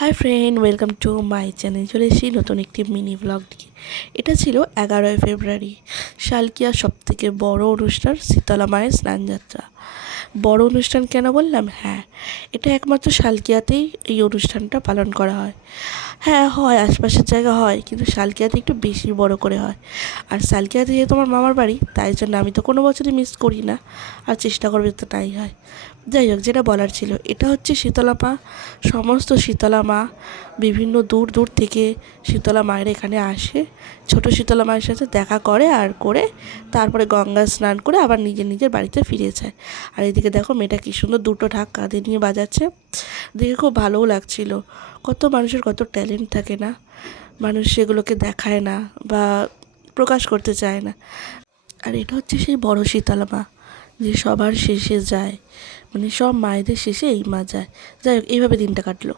Hi friend, welcome to my channel. চলে এসেছি নতুন একটি মিনি ব্লগ নিয়ে। এটা ছিল 11ই ফেব্রুয়ারি, শালকিয়ার সবথেকে বড় অনুষ্ঠান শীতলা মায়ের স্নানযাত্রা। বড় অনুষ্ঠান কেন বললাম? হ্যাঁ, এটা একমাত্র শালকিয়াতেই এই অনুষ্ঠানটা পালন করা হয়। হ্যাঁ হয়, আশপাশের জায়গা হয়, কিন্তু শালকিয়াতে একটু বেশি বড় করে হয়। আর শালকিয়াতে যেহেতু আমার মামার বাড়ি, তাই জন্য আমি তো কোনো বছরই মিস করি না, আর চেষ্টা করবে তো তাই হয়। যাই হোক, যেটা বলার ছিল, এটা হচ্ছে শীতলা মা। সমস্ত শীতলা মা বিভিন্ন দূর দূর থেকে শীতলা মায়ের এখানে আসে, ছোট শীতলা মায়ের সাথে দেখা করে, আর করে তারপরে গঙ্গা স্নান করে আবার নিজের নিজের বাড়িতে ফিরে যায়। আর এদিকে দেখো মেয়েটা কী সুন্দর দুটো ঢাক কাঁধে নিয়ে বাজাচ্ছে, দেখে খুব ভালোও লাগছিল। কত মানুষের কত ট্যালেন্ট থাকে না, মানুষ সেগুলোকে দেখায় না বা প্রকাশ করতে চায় না। আর এটা হচ্ছে সেই বড় শীতলা মা, যে সবার শেষে যায়, মানে সব মায়েদের শেষে এই মা যায়। যাই হোক, এইভাবে দিনটা কাটলো।